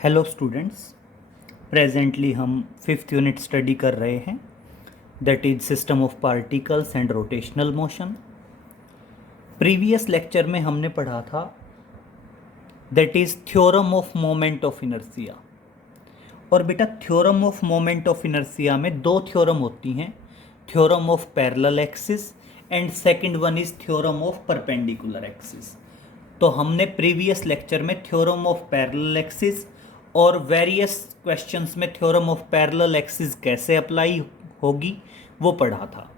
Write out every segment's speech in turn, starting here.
Hello students, presently हम fifth unit study कर रहे हैं, that is system of particles and rotational motion. Previous lecture में हमने पढ़ा था that is theorem of moment of inertia. और बेटा theorem of moment of inertia में दो थ्योरम होती हैं, theorem of parallel axis and second one is theorem of perpendicular axis. तो हमने प्रीवियस लेक्चर में थ्योरम ऑफ पैरेलल एक्सिस और वेरियस क्वेश्चंस में थ्योरम ऑफ पैरेलल एक्सिस कैसे अप्लाई होगी वो पढ़ा था।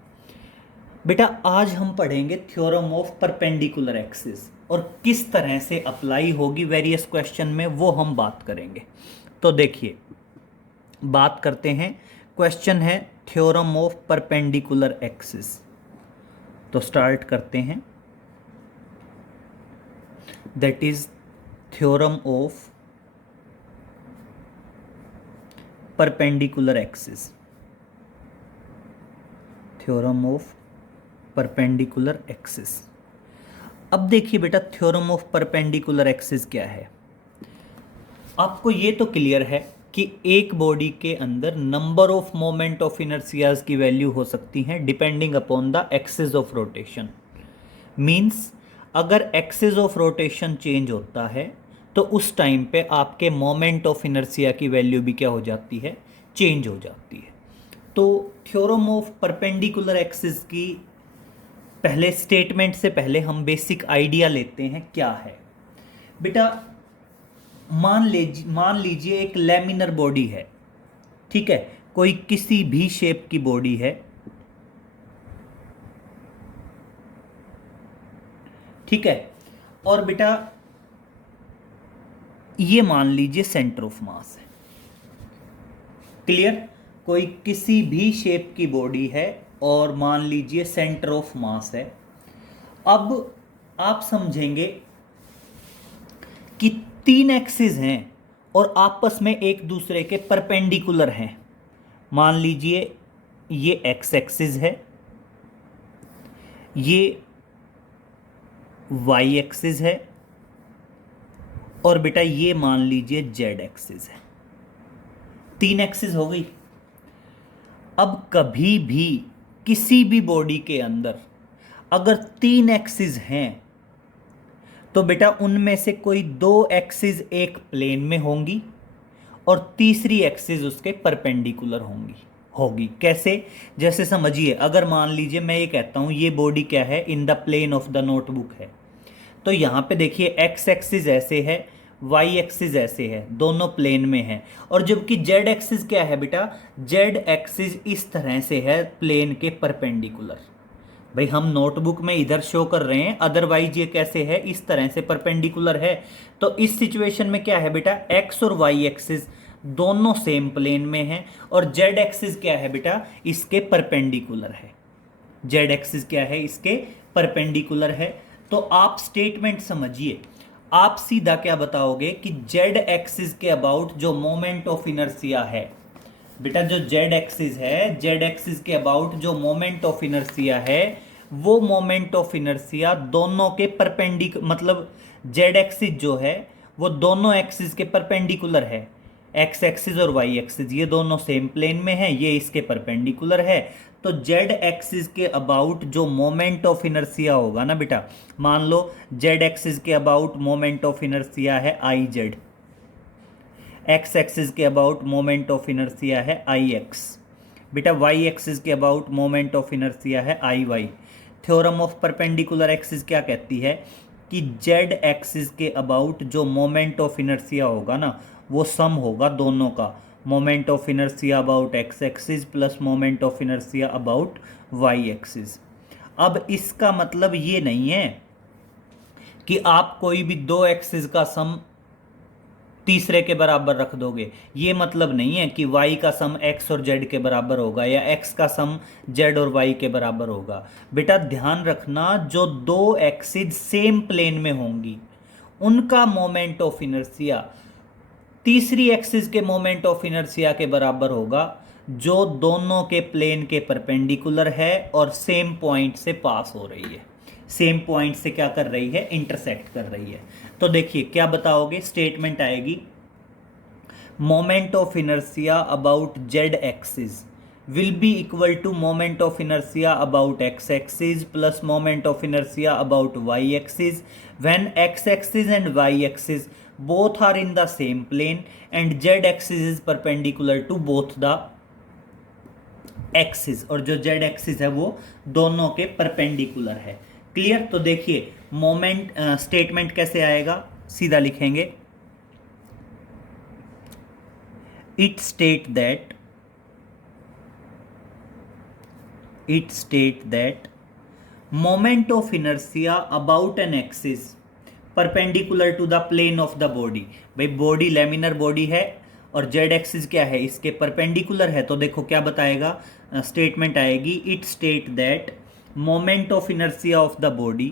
बेटा आज हम पढ़ेंगे थ्योरम ऑफ परपेंडिकुलर एक्सिस और किस तरह से अप्लाई होगी वेरियस क्वेश्चन में, वो हम बात करेंगे। तो देखिए, बात करते हैं। क्वेश्चन है थ्योरम ऑफ परपेंडिकुलर एक्सिस। तो स्टार्ट करते हैं। That is theorem of perpendicular axis. Theorem of perpendicular axis. अब देखिए बेटा, थ्योरम ऑफ परपेंडिकुलर एक्सिस क्या है। आपको ये तो क्लियर है कि एक बॉडी के अंदर number of moment of inertias की वैल्यू हो सकती है depending upon the axis of rotation. Means अगर एक्सिस ऑफ रोटेशन चेंज होता है तो उस टाइम पे आपके मोमेंट ऑफ इनर्शिया की वैल्यू भी क्या हो जाती है, चेंज हो जाती है। तो थ्योरम ऑफ परपेंडिकुलर एक्सिस की पहले स्टेटमेंट से पहले हम बेसिक आइडिया लेते हैं क्या है। बेटा मान लीजिए एक लैमिनर बॉडी है, ठीक है, कोई किसी भी शेप की बॉडी है, ठीक है, और बेटा ये मान लीजिए सेंटर ऑफ मास है। क्लियर? कोई किसी भी शेप की बॉडी है और मान लीजिए सेंटर ऑफ मास है। अब आप समझेंगे कि तीन एक्सिस हैं और आपस में एक दूसरे के परपेंडिकुलर हैं। मान लीजिए ये एक्स एक्सिस है, ये वाई एक्सिस है और बेटा ये मान लीजिए जेड एक्सिस है। तीन एक्सिस हो गई। अब कभी भी किसी भी बॉडी के अंदर अगर तीन एक्सिस हैं तो बेटा उनमें से कोई दो एक्सिस एक प्लेन में होंगी और तीसरी एक्सिस उसके परपेंडिकुलर होगी। कैसे? जैसे समझिए, अगर मान लीजिए मैं ये कहता हूं ये बॉडी क्या है, in the plane of the notebook है, तो यहां पे देखिए एक्स एक्सिस ऐसे है, वाई एक्सिस ऐसे है, दोनों प्लेन में है। और जबकि जेड एक्सिस क्या है बेटा, जेड एक्सिस इस तरह से है प्लेन के परपेंडिकुलर। भाई हम नोटबुक में इधर शो कर रहे हैं, अदरवाइज ये कैसे है, इस तरह से परपेंडिकुलर है। तो इस सिचुएशन में क्या है बेटा, एक्स और वाई एक्सिस दोनों सेम प्लेन में हैं और जेड एक्सिस क्या है बेटा, इसके परपेंडिकुलर है। जेड एक्सिस क्या है, इसके परपेंडिकुलर है। तो आप स्टेटमेंट समझिए, आप सीधा क्या बताओगे कि जेड एक्सिस के अबाउट जो मोमेंट ऑफ इनर्शिया है बेटा, जो जेड एक्सिस है, जेड एक्सिस के अबाउट जो मोमेंट ऑफ इनर्शिया है, वो मोमेंट ऑफ इनर्शिया दोनों के मतलब जेड एक्सिस जो है वो दोनों एक्सिस के परपेंडिकुलर है। एक्स एक्सिस और वाई एक्सिस ये दोनों सेम प्लेन में है, ये इसके परपेंडिकुलर है। तो जेड एक्सिस के अबाउट जो मोमेंट ऑफ इनर्शिया होगा ना बेटा, मान लो जेड एक्सिस के अबाउट मोमेंट ऑफ इनर्शिया है आई जेड, एक्स एक्सिस के अबाउट मोमेंट ऑफ इनर्शिया है आई एक्स, बेटा वाई एक्सिस के अबाउट मोमेंट ऑफ इनर्शिया है I Y. Theorem of perpendicular axis क्या कहती है कि जेड एक्सिस के अबाउट जो मोमेंट ऑफ इनर्शिया होगा ना, वो सम होगा दोनों का, moment of inertia about X axis plus moment of inertia about Y axis. अब इसका मतलब ये नहीं है कि आप कोई भी दो एक्सिस का सम तीसरे के बराबर रख दोगे। ये मतलब नहीं है कि y का सम x और z के बराबर होगा या x का सम z और y के बराबर होगा। बेटा ध्यान रखना, जो दो एक्सिस सेम प्लेन में होंगी उनका मोमेंट ऑफ इनर्शिया तीसरी एक्सिस के मोमेंट ऑफ इनर्शिया के बराबर होगा, जो दोनों के प्लेन के परपेंडिकुलर है और सेम पॉइंट से पास हो रही है, सेम पॉइंट से क्या कर रही है, इंटरसेक्ट कर रही है। तो देखिए क्या बताओगे, स्टेटमेंट आएगी moment of inertia about Z axis will be equal to moment of inertia about x axis plus moment of inertia about y axis when x axis and y axis both are in the same plane and z axis is perpendicular to both the axis, और जो z axis है वो दोनों के perpendicular है। Clear? तो देखिए moment statement कैसे आएगा, सीधा लिखेंगे it state that moment of inertia about an axis perpendicular to the plane of the body। भाई बॉडी लैमिनर बॉडी है और जेड एक्सिस क्या है, इसके परपेंडिकुलर है। तो देखो क्या बताएगा, स्टेटमेंट आएगी it state that moment of inertia of the body,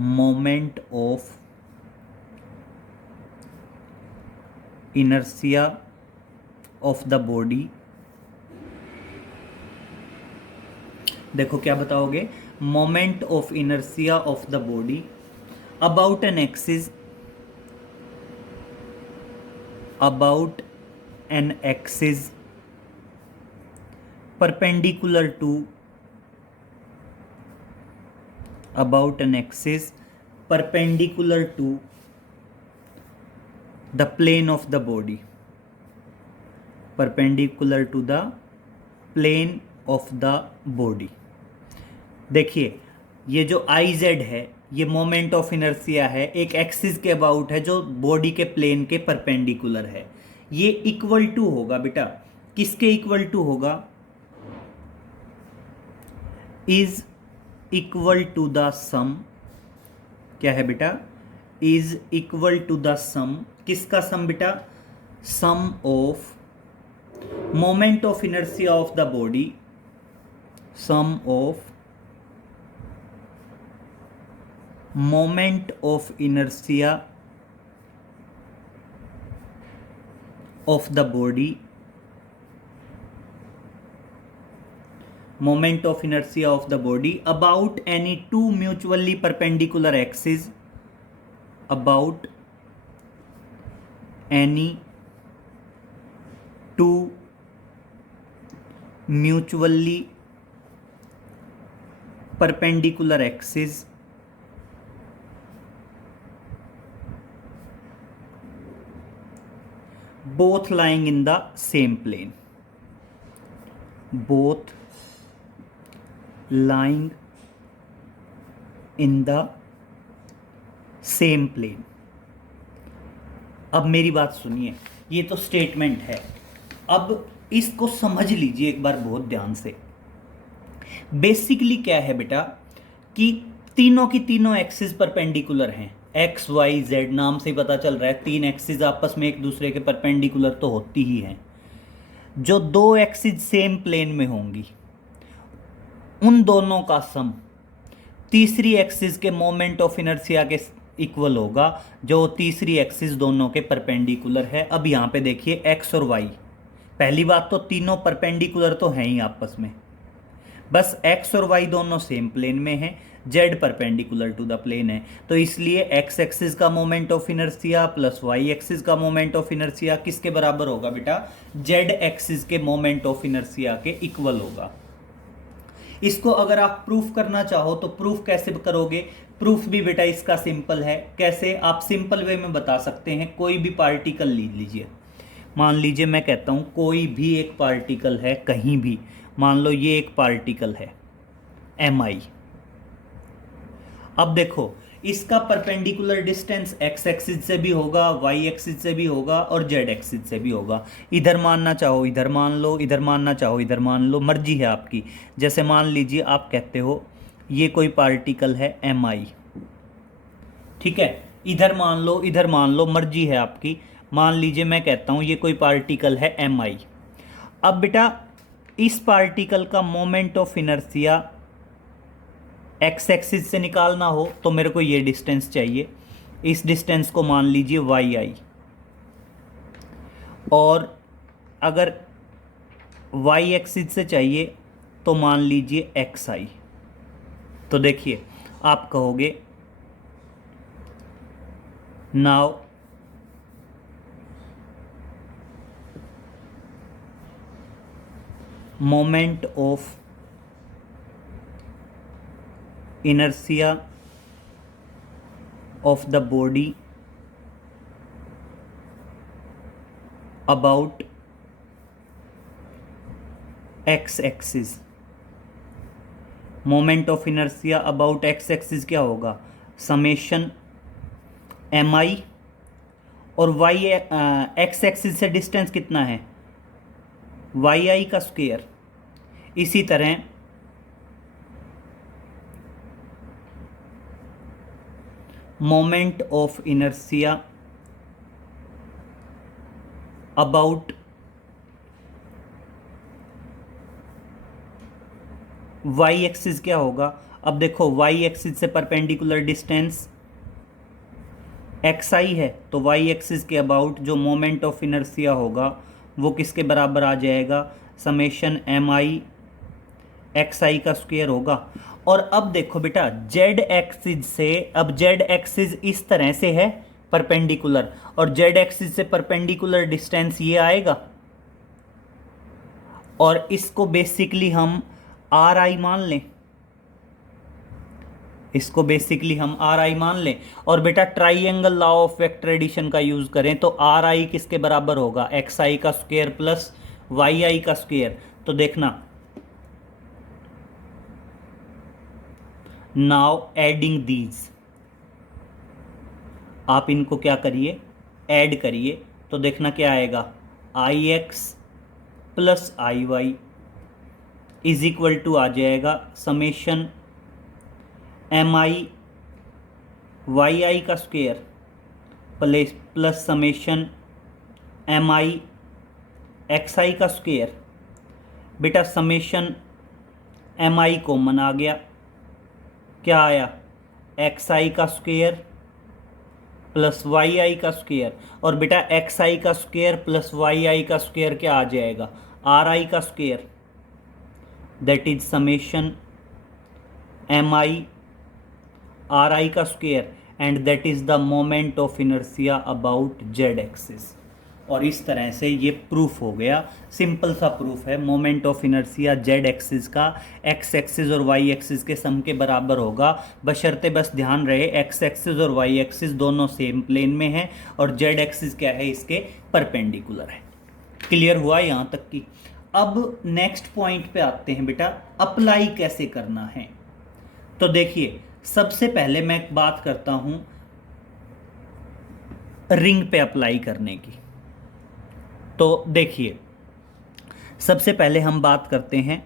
moment of inertia of the body, देखो क्या बताओगे, moment of inertia of the body about an axis, about an axis perpendicular to, about an axis perpendicular to the plane of the body, perpendicular to the plane of the body। देखिए ये जो I Z है ये moment of inertia है, एक axis के about है जो बॉडी के प्लेन के परपेंडिकुलर है। ये इक्वल टू होगा बेटा, किसके इक्वल टू होगा, is equal to the sum, क्या है बेटा, is equal to the sum, किसका सम बेटा, sum of moment of inertia of the body, sum of moment of inertia of the body, moment of inertia of the body about any two mutually perpendicular axis, about any two mutually perpendicular axes both lying in the same plane, both lying in the same plane. अब मेरी बात सुनिए, ये तो statement है, अब इसको समझ लीजिए एक बार बहुत ध्यान से। बेसिकली क्या है बेटा कि तीनों की तीनों एक्सिस परपेंडिकुलर हैं, एक्स वाई जेड नाम से पता चल रहा है, तीन एक्सिस आपस में एक दूसरे के परपेंडिकुलर तो होती ही हैं। जो दो एक्सिस सेम प्लेन में होंगी उन दोनों का सम तीसरी एक्सिस के मोमेंट ऑफ इनर्शिया के इक्वल होगा, जो तीसरी एक्सिस दोनों के परपेंडिकुलर है। अब यहाँ पे देखिए एक्स और वाई, पहली बात तो तीनों परपेंडिकुलर तो हैं ही आपस में, बस एक्स और वाई दोनों सेम प्लेन में हैं, Z perpendicular to the plane है, तो इसलिए एक्स एक्सिस का moment of inertia plus Y axis का मोमेंट ऑफ इनर्शिया किसके बराबर होगा बेटा, जेड एक्सिस के मोमेंट ऑफ इनर्शिया के इक्वल होगा। इसको अगर आप प्रूफ करना चाहो तो प्रूफ कैसे करोगे, प्रूफ भी बेटा इसका सिंपल है। कैसे, आप सिंपल वे में बता सकते हैं। कोई भी पार्टिकल लीजिए, मान लीजिए मैं कहता हूँ कोई भी एक पार्टिकल है कहीं भी, मान लो ये एक पार्टिकल है mi। अब देखो इसका परपेंडिकुलर डिस्टेंस एक्स एक्सिस से भी होगा, वाई एक्सिस से भी होगा और जेड एक्सिस से भी होगा। इधर मानना चाहो इधर मान लो, इधर मानना चाहो इधर मान लो, मर्जी है आपकी। जैसे मान लीजिए आप कहते हो ये कोई पार्टिकल है mi, ठीक है, इधर मान लो इधर मान लो, मर्जी है आपकी। मान लीजिए मैं कहता हूँ ये कोई पार्टिकल है mi। अब बेटा इस पार्टिकल का moment of inertia x axis से निकालना हो तो मेरे को ये डिस्टेंस चाहिए, इस डिस्टेंस को मान लीजिए वाई आई, और अगर वाई एक्सिस से चाहिए तो मान लीजिए एक्स आई। तो देखिए आप कहोगे now moment of inertia of the body about x axis. Moment of inertia about X axis क्या होगा, समेशन एम आई, और वाई एक्स एक्सिस से डिस्टेंस कितना है, वाई आई का स्क्वायर. इसी तरह moment of inertia about Y axis क्या होगा. अब देखो वाई एक्सिस से परपेंडिकुलर डिस्टेंस एक्स आई है, तो वाई एक्सिस के अबाउट जो मोमेंट ऑफ इनर्सिया होगा वो किसके बराबर आ जाएगा, summation M I X I का स्क्वायर होगा. और अब देखो बेटा जेड एक्सिस से, अब जेड एक्सिस इस तरह से है परपेंडिकुलर, और जेड एक्सिस से परपेंडिकुलर डिस्टेंस ये आएगा, और इसको बेसिकली हम आर आई मान लें, इसको बेसिकली हम आर आई मान लें. और बेटा triangle law of vector addition का यूज करें तो आर आई किसके बराबर होगा, एक्स आई का स्क्वायर प्लस वाई आई का स्क्वायर. तो देखना, नाउ एडिंग दीज, आप इनको क्या करिए, ऐड करिए, तो देखना क्या आएगा, I X plus I Y is equal to आ जाएगा summation M I Y I का square plus summation M I X I का स्क्वायर. बेटा समेशन एम आई कॉमन आ गया, क्या आया, एक्स आई का स्क्वायर प्लस वाई आई का स्क्वायर. और बेटा एक्स आई का स्क्वायर प्लस वाई आई का स्क्वायर क्या आ जाएगा, आर आई का square, that is summation M I R I का square, and that is the moment of inertia about Z axis. और इस तरह से ये प्रूफ हो गया, सिंपल सा प्रूफ है, moment of inertia Z axis का एक्स एक्सिस और वाई एक्सिस के सम के बराबर होगा, बशर्ते बस ध्यान रहे एक्स एक्सिस और वाई एक्सिस दोनों सेम प्लेन में हैं और जेड एक्सिस क्या है, इसके परपेंडिकुलर है. क्लियर हुआ यहाँ तक की. अब नेक्स्ट पॉइंट पे आते हैं बेटा, अप्लाई कैसे करना है. तो देखिए सबसे पहले मैं एक बात करता हूं रिंग पे अप्लाई करने की. तो देखिए सबसे पहले हम बात करते हैं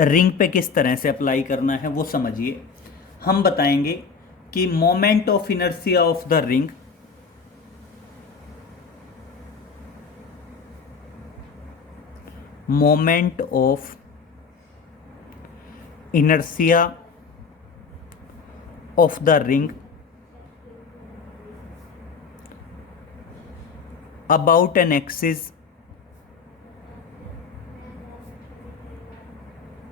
रिंग पे किस तरह से अप्लाई करना है वो समझिए. हम बताएंगे कि moment of inertia of the ring moment of inertia of the ring about an axis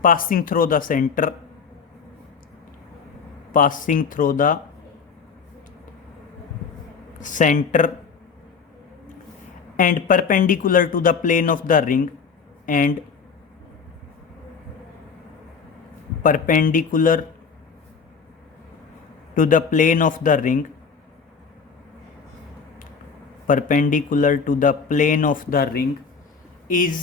passing through the center and perpendicular to the plane of the ring and perpendicular to the plane of the ring, perpendicular to the plane of the ring is.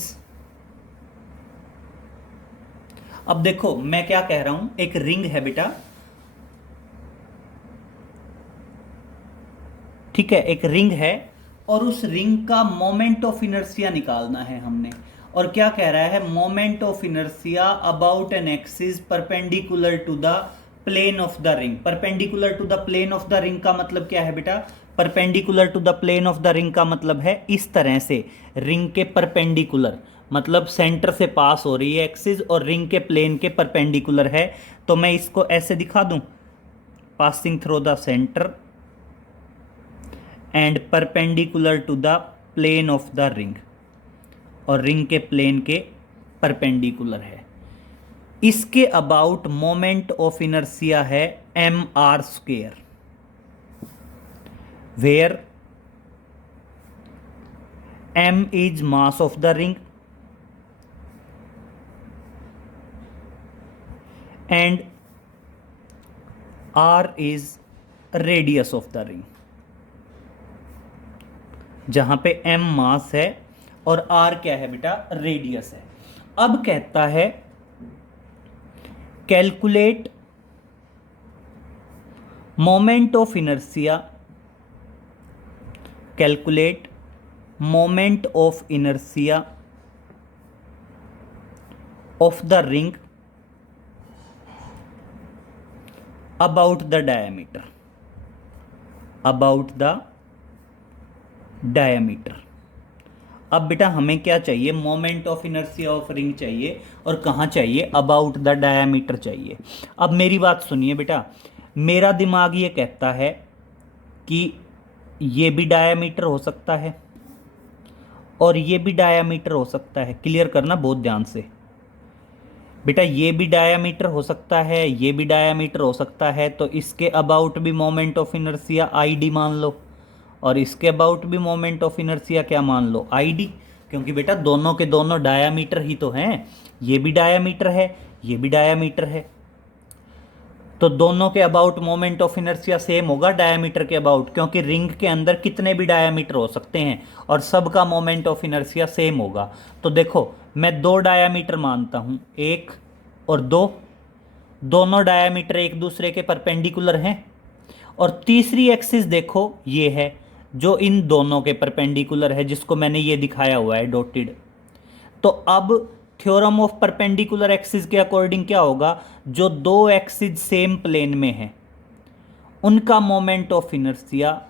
अब देखो मैं क्या कह रहा हूं, एक ring है बेटा, ठीक है, एक रिंग है और उस रिंग का मोमेंट ऑफ इनर्सिया निकालना है हमने. और क्या कह रहा है, moment of inertia about an axis perpendicular to the plane of the ring. Perpendicular to the plane of the ring का मतलब क्या है बेटा, perpendicular to the plane of the ring का मतलब है इस तरह से रिंग के परपेंडिकुलर, मतलब सेंटर से पास हो रही है एक्सिस और रिंग के प्लेन के परपेंडिकुलर है. तो मैं इसको ऐसे दिखा दूं, passing through the centre and perpendicular to the plane of the ring, और रिंग के प्लेन के परपेंडिकुलर है. इसके अबाउट मोमेंट ऑफ इनर्सिया है M R square, where M is mass of the ring and R is radius of the ring, जहां पे M मास है और आर क्या है बेटा, रेडियस है। अब कहता है calculate moment of inertia, calculate moment of inertia of the ring about the diameter, about the diameter. अब बेटा हमें क्या चाहिए, moment of inertia of ring चाहिए, और कहाँ चाहिए, अबाउट द डायमीटर चाहिए। अब मेरी बात सुनिए बेटा, मेरा दिमाग ये कहता है कि ये भी डायमीटर हो सकता है और ये भी डायमीटर हो सकता है। क्लियर करना बहुत ध्यान से बेटा, ये भी डायमीटर हो सकता है, ये भी डायमीटर हो सकता है, तो इसके अबाउट भी moment of inertia I D मान लो, और इसके अबाउट भी मोमेंट ऑफ इनर्शिया क्या मान लो, आई डी। क्योंकि बेटा दोनों के दोनों डायामीटर ही तो हैं, ये भी डायामीटर है, ये भी डायामीटर है, तो दोनों के about moment of inertia same होगा डायामीटर के अबाउट, क्योंकि रिंग के अंदर कितने भी डायामीटर हो सकते हैं और सबका मोमेंट ऑफ इनर्शिया सेम होगा। तो देखो मैं दो डायामीटर मानता हूँ, एक और दो, दोनों डायामीटर एक दूसरे के परपेंडिकुलर हैं, और तीसरी एक्सिस देखो ये है जो इन दोनों के परपेंडिकुलर है, जिसको मैंने ये दिखाया हुआ है डॉटेड। तो अब थ्योरम ऑफ परपेंडिकुलर एक्सिस के अकॉर्डिंग क्या होगा, जो दो एक्सिस सेम प्लेन में हैं उनका मोमेंट ऑफ इनर्शिया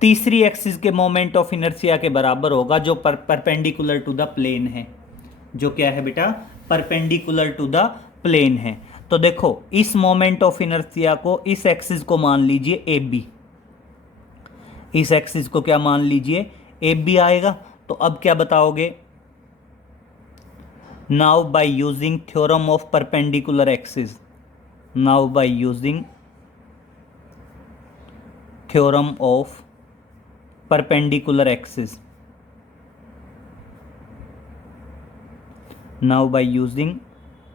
तीसरी एक्सिस के मोमेंट ऑफ इनर्शिया के बराबर होगा, जो परपेंडिकुलर टू द प्लेन है, जो क्या है बेटा, परपेंडिकुलर टू द प्लेन है। तो देखो इस मोमेंट ऑफ इनर्शिया को, इस एक्सिस को मान लीजिए ए बी, इस एक्सिस को क्या मान लीजिए, ए बी आएगा। तो अब क्या बताओगे, now by using theorem of perpendicular axis, now by using theorem of perpendicular axis, now by using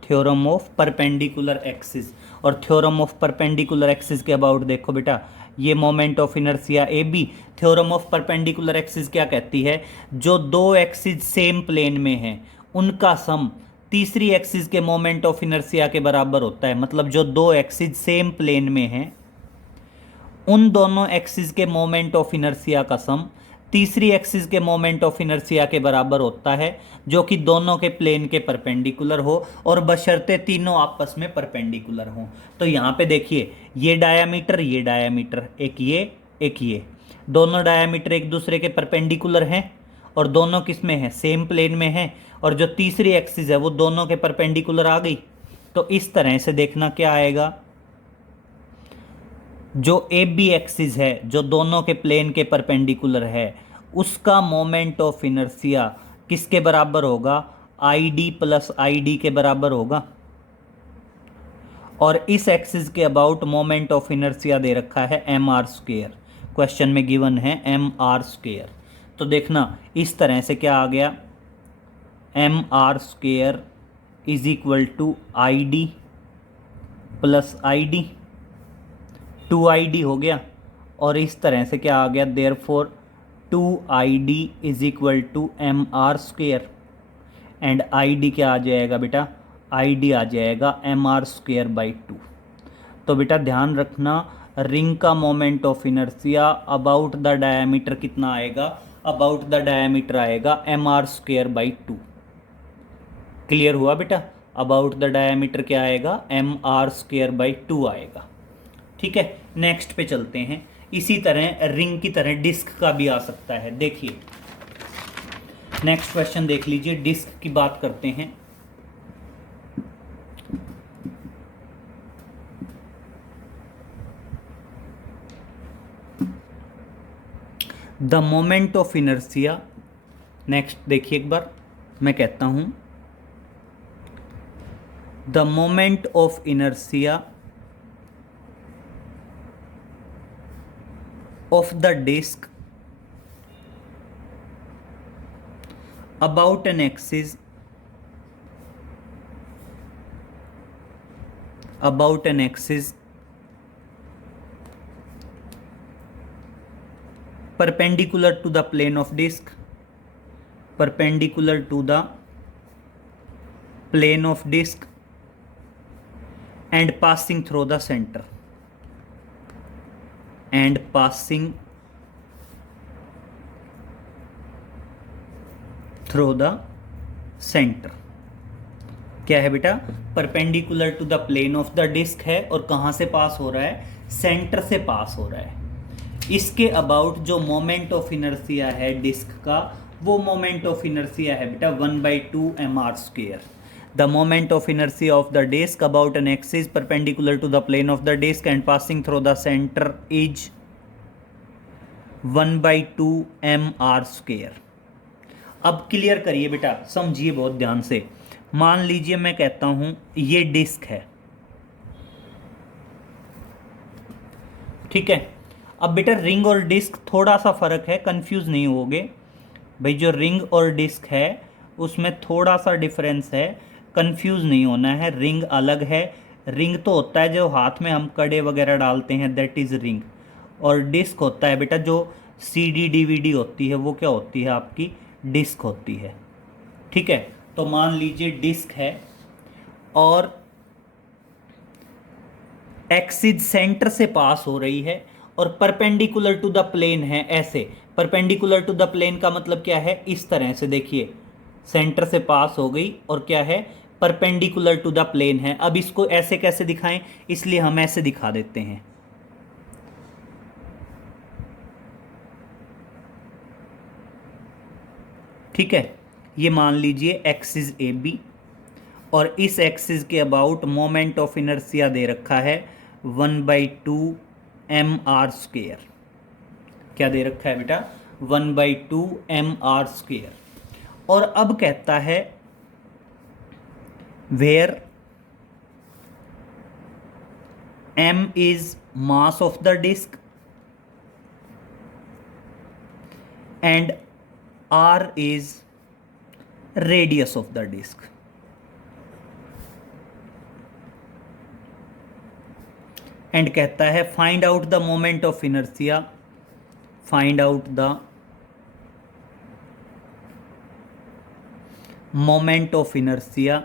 theorem of perpendicular axis. और थ्योरम ऑफ परपेंडिकुलर एक्सिस के अबाउट देखो बेटा, ये moment of inertia A B, theorem of perpendicular axis क्या कहती है, जो दो एक्सिस सेम प्लेन में हैं उनका सम तीसरी एक्सिस के मोमेंट ऑफ इनर्शिया के बराबर होता है। मतलब जो दो एक्सिस सेम प्लेन में हैं उन दोनों एक्सिस के मोमेंट ऑफ इनर्शिया का सम तीसरी एक्सिस के मोमेंट ऑफ इनर्शिया के बराबर होता है, जो कि दोनों के प्लेन के परपेंडिकुलर हो, और बशर्ते तीनों आपस में परपेंडिकुलर हों। तो यहाँ पे देखिए ये डायामीटर, ये डायामीटर, एक ये, दोनों डायामीटर एक दूसरे के परपेंडिकुलर हैं और दोनों किस में हैं, सेम प्लेन में हैं, और जो तीसरी एक्सिस है वो दोनों के परपेंडिकुलर आ गई। तो इस तरह से देखना क्या आएगा, जो ए बी एक्सिस है जो दोनों के प्लेन के परपेंडिकुलर है, उसका मोमेंट ऑफ इनर्शिया किसके बराबर होगा, I D plus I D के बराबर होगा। और इस एक्सिस के अबाउट मोमेंट ऑफ इनर्शिया दे रखा है एम आर स्क्वेयर, क्वेश्चन में गिवन है एम आर स्क्वेयर। तो देखना इस तरह से क्या आ गया, M R square is equal to I D plus I D, 2ID हो गया, और इस तरह से क्या आ गया, therefore 2ID is equal to M R square, and ID क्या आ जाएगा बेटा, ID आ जाएगा एम आर स्क्वेयर बाई 2। तो बेटा ध्यान रखना, रिंग का moment of inertia about the diameter कितना आएगा, अबाउट द डायमीटर आएगा M R square by 2। Clear हुआ बेटा, अबाउट द डायमीटर क्या आएगा, एम आर स्क्वेयर बाई 2 आएगा। ठीक है, नेक्स्ट पे चलते हैं। इसी तरह रिंग की तरह डिस्क का भी आ सकता है। देखिए नेक्स्ट क्वेश्चन देख लीजिए, डिस्क की बात करते हैं। The moment of inertia, next देखिए एक बार, मैं कहता हूं the moment of inertia of the disk about an axis about an axis perpendicular to the plane of disk, perpendicular to the plane of disk and passing through the center, and passing through the center। क्या है बेटा, perpendicular to the plane of the disc है और कहाँ से पास हो रहा है, सेंटर से पास हो रहा है। इसके अबाउट जो मोमेंट ऑफ इनर्शिया है डिस्क का, वो मोमेंट ऑफ इनर्शिया है बेटा 1/2 mr²। The moment of inertia of the disc about an axis perpendicular to the plane of the disc and passing through the centre is 1/2 mr²। अब clear करिए बेटा, समझिए बहुत ध्यान से। मान लीजिए मैं कहता हूं ये डिस्क है, ठीक है। अब बेटा रिंग और डिस्क थोड़ा सा फर्क है, कंफ्यूज नहीं होगे भाई। जो रिंग और डिस्क है उसमें थोड़ा सा डिफरेंस है, कंफ्यूज नहीं होना है। रिंग अलग है, रिंग तो होता है जो हाथ में हम कड़े वगैरह डालते हैं, दैट इज़ रिंग। और डिस्क होता है बेटा जो सीडी डीवीडी होती है, वो क्या होती है, आपकी डिस्क होती है, ठीक है। तो मान लीजिए डिस्क है और एक्सिस सेंटर से पास हो रही है और परपेंडिकुलर टू द प्लेन है, ऐसे। परपेंडिकुलर टू द प्लेन का मतलब क्या है, इस तरह से देखिए, सेंटर से पास हो गई और क्या है, परपेंडिकुलर टू द प्लेन है। अब इसको ऐसे कैसे दिखाएं, इसलिए हम ऐसे दिखा देते हैं। ठीक है, ये मान लीजिए एक्सिस ए बी और इस एक्सिस के अबाउट मोमेंट ऑफ इनर्शिया दे रखा है 1/2 mr²। क्या दे रखा है बेटा, 1/2 mr²। और अब कहता है where m is mass of the disc and r is radius of the disk। And कहता है find out the moment of inertia, find out the moment of inertia.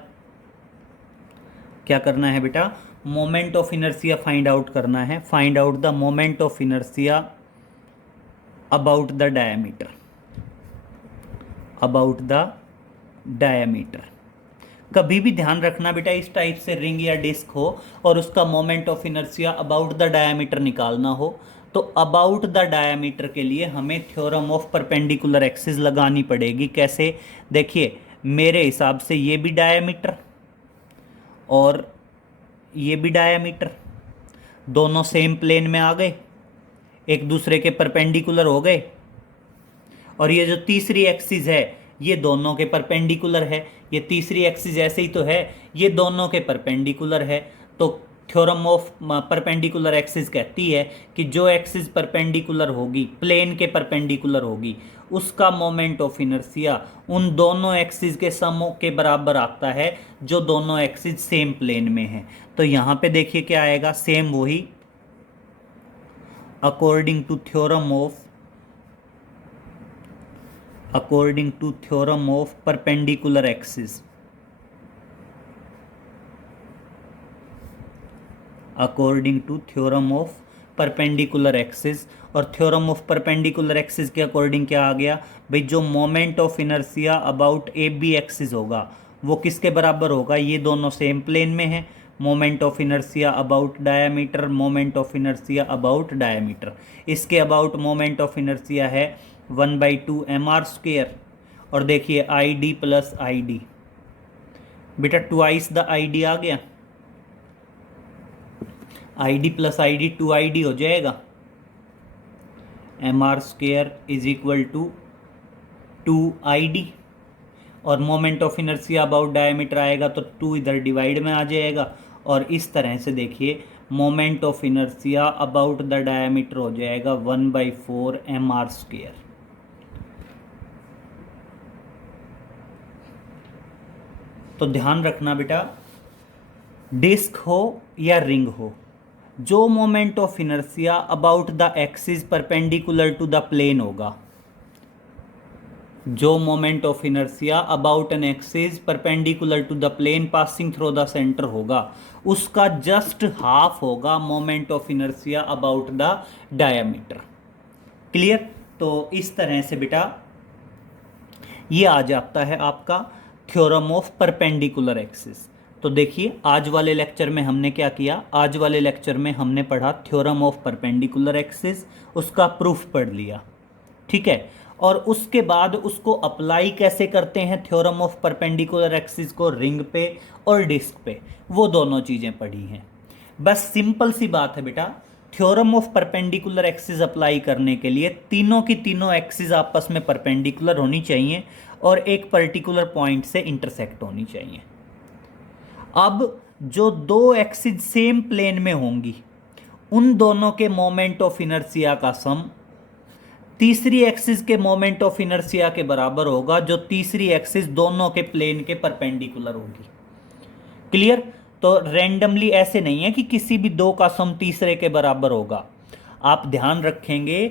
क्या करना है बेटा, moment of inertia find out करना है। Find out the moment of inertia about the diameter, about the diameter. कभी भी ध्यान रखना बेटा, इस टाइप से रिंग या डिस्क हो और उसका moment of inertia about the diameter निकालना हो, तो अबाउट द डायमीटर के लिए हमें थ्योरम ऑफ परपेंडिकुलर एक्सिस लगानी पड़ेगी। कैसे, देखिए मेरे हिसाब से ये भी डायमीटर और ये भी डायमीटर, दोनों सेम प्लेन में आ गए, एक दूसरे के परपेंडिकुलर हो गए। और ये जो तीसरी एक्सिस है ये दोनों के परपेंडिकुलर है, ये तीसरी एक्सिस ऐसे ही तो है, ये दोनों के परपेंडिकुलर है। तो थ्योरम ऑफ परपेंडिकुलर एक्सिस कहती है कि जो एक्सिस परपेंडिकुलर होगी, प्लेन के परपेंडिकुलर होगी, उसका मोमेंट ऑफ इनर्शिया उन दोनों एक्सिस के सम के बराबर आता है जो दोनों एक्सिस सेम प्लेन में है। तो यहाँ पे देखिए क्या आएगा, सेम वही, according to theorem of perpendicular axis, according to theorem of perpendicular axis. और थ्योरम ऑफ परपेंडिकुलर एक्सिस के अकॉर्डिंग क्या आ गया भाई, जो moment of inertia about A B axis होगा वो किसके बराबर होगा, ये दोनों सेम प्लेन में है। Moment of inertia about diameter, moment of inertia about diameter. इसके अबाउट मोमेंट ऑफ इनर्शिया है 1/2 mr²। और देखिए I D plus I D, बेटा ट्वाइस द आई डी आ गया, I D plus I D 2ID हो जाएगा। mr² is equal to 2ID। और moment of inertia about diameter आएगा तो 2 इधर डिवाइड में आ जाएगा। और इस तरह से देखिए moment of inertia about the diameter हो जाएगा 1/4 mr²। तो ध्यान रखना बेटा, डिस्क हो या रिंग हो, जो moment of inertia about the axis perpendicular to the plane होगा, जो moment of inertia about an axis perpendicular to the plane passing through the centre होगा, उसका जस्ट हाफ होगा moment of inertia about the diameter. Clear? तो इस तरह से बेटा ये आ जाता है आपका थ्योरम ऑफ परपेंडिकुलर एक्सिस। तो देखिए आज वाले लेक्चर में हमने क्या किया, आज वाले लेक्चर में हमने पढ़ा थ्योरम ऑफ परपेंडिकुलर एक्सिस, उसका प्रूफ पढ़ लिया, ठीक है। और उसके बाद उसको अप्लाई कैसे करते हैं थ्योरम ऑफ परपेंडिकुलर एक्सिस को रिंग पे और डिस्क पे, वो दोनों चीज़ें पढ़ी हैं। बस सिंपल सी बात है बेटा, theorem of perpendicular axis apply करने के लिए तीनों की तीनों एक्सिस आपस में परपेंडिकुलर होनी चाहिए और एक पर्टिकुलर पॉइंट से इंटरसेक्ट होनी चाहिए। अब जो दो एक्सिस सेम प्लेन में होंगी, उन दोनों के मोमेंट ऑफ इनर्शिया का सम तीसरी एक्सिस के मोमेंट ऑफ इनर्शिया के बराबर होगा, जो तीसरी एक्सिस दोनों के प्लेन के परपेंडिकुलर होगी। क्लियर? तो रैंडमली ऐसे नहीं है कि किसी भी दो का सम तीसरे के बराबर होगा। आप ध्यान रखेंगे,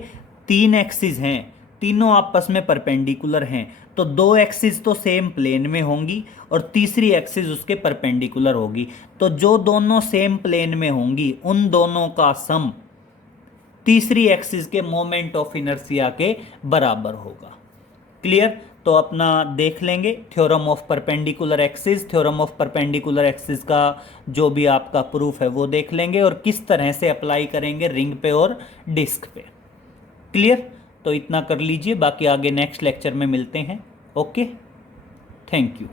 तीन एक्सिस हैं, तीनों आपस में परपेंडिकुलर हैं, तो दो एक्सिस तो सेम प्लेन में होंगी और तीसरी एक्सिस उसके परपेंडिकुलर होगी। तो जो दोनों सेम प्लेन में होंगी उन दोनों का सम तीसरी एक्सिस के मोमेंट ऑफ इनर्शिया के बराबर होगा। क्लियर? तो अपना देख लेंगे theorem of perpendicular axis, theorem of perpendicular axis का जो भी आपका प्रूफ है वो देख लेंगे और किस तरह से अप्लाई करेंगे रिंग पे और डिस्क पे। क्लियर? तो इतना कर लीजिए, बाकी आगे नेक्स्ट लेक्चर में मिलते हैं। Okay, thank you.